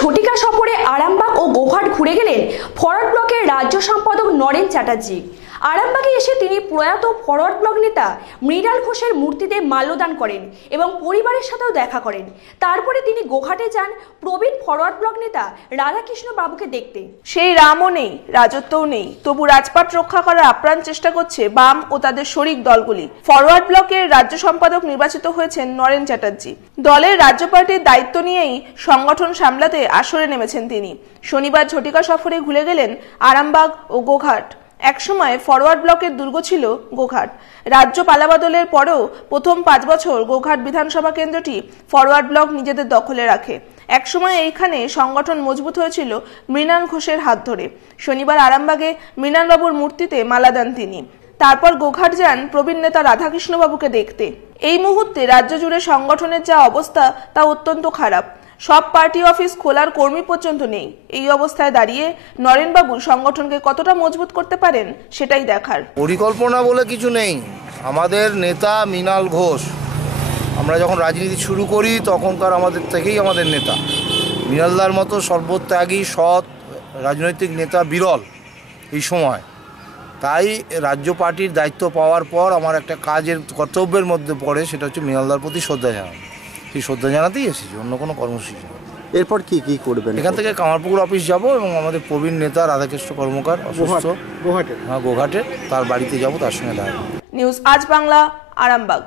ঝটিকা সফরে আরামবাগ ও গোঘাট ঘুরে গেলেন ফরওয়ার্ড ব্লকের রাজ্য সম্পাদক নরেন চ্যাটার্জি। আরামবাগে এসে তিনি প্রয়াত ফরওয়ার্ড ব্লক নেতা মৃণাল ঘোষের মূর্তিতে মাল্যদান করেন এবং পরিবারের সাথেও দেখা করেন। তারপরে তিনি গোঘাটে যান প্রবীণ ফরওয়ার্ড ব্লক নেতা রাধাকৃষ্ণ বাবুকে দেখতে। সেই রামও নেই, রাজত্বও নেই, তবু রাজপাট রক্ষা করার আপ্রাণ চেষ্টা করছে বাম ও তাদের শরিক দলগুলি। ফরওয়ার্ড ব্লকের রাজ্য সম্পাদক নির্বাচিত হয়েছেন নরেন চ্যাটার্জি। দলের রাজ্য পার্টির দায়িত্ব নিয়েই সংগঠন সামলাতে আসরে নেমেছেন তিনি। শনিবার ঝটিকা সফরে ঘুরে গেলেন আরামবাগ ও গোঘাট। একসময় ফরওয়ার্ড ব্লকের দুর্গ ছিল গোঘাট। রাজ্য পালাবদলের পরেও প্রথম 5 বছর গোঘাট বিধানসভা কেন্দ্রটি ফরওয়ার্ড ব্লক নিজেদের দখলে রাখে। একসময় এইখানে সংগঠন মজবুত হয়েছিল মৃণাল ঘোষের হাত ধরে। শনিবার আরামবাগে মৃণালবাবুর মূর্তিতে মালা দেন তিনি। তারপর গোঘাট যান প্রবীণ নেতা রাধাকৃষ্ণ বাবুকে দেখতে। এই মুহূর্তে রাজ্য জুড়ে সংগঠনের যা অবস্থা তা অত্যন্ত খারাপ। সব পার্টি অফিস খোলার কর্মী পর্যন্ত নেই। এই অবস্থায় দাঁড়িয়ে নরেনবাবু সংগঠনকে কতটা মজবুত করতে পারেন সেটাই দেখার। পরিকল্পনা বলে কিছু নেই। আমাদের নেতা মৃণাল ঘোষ, আমরা যখন রাজনীতি শুরু করি তখনকার আমাদের থেকেই আমাদের নেতা। মৃণালদার মতো সর্বত্যাগী সৎ রাজনৈতিক নেতা বিরল এই সময়। তাই রাজ্য পার্টির দায়িত্ব পাওয়ার পর আমার একটা কাজের কর্তব্যের মধ্যে পড়ে, সেটা হচ্ছে মৃণালদার প্রতি শ্রদ্ধা জানানো। সেই শ্রদ্ধা জানাতেই এসেছি, অন্য কোনো কর্মসূচি না। এরপর কি কি করবেন? এখান থেকে কামারপুকুর অফিস যাব এবং আমাদের প্রবীণ নেতা রাধাকৃষ্ণ কর্মকার অসুস্থ, গোঘাটে, তার বাড়িতে যাব, তার সঙ্গে দেখা। নিউজ আজ বাংলা, আরামবাগ।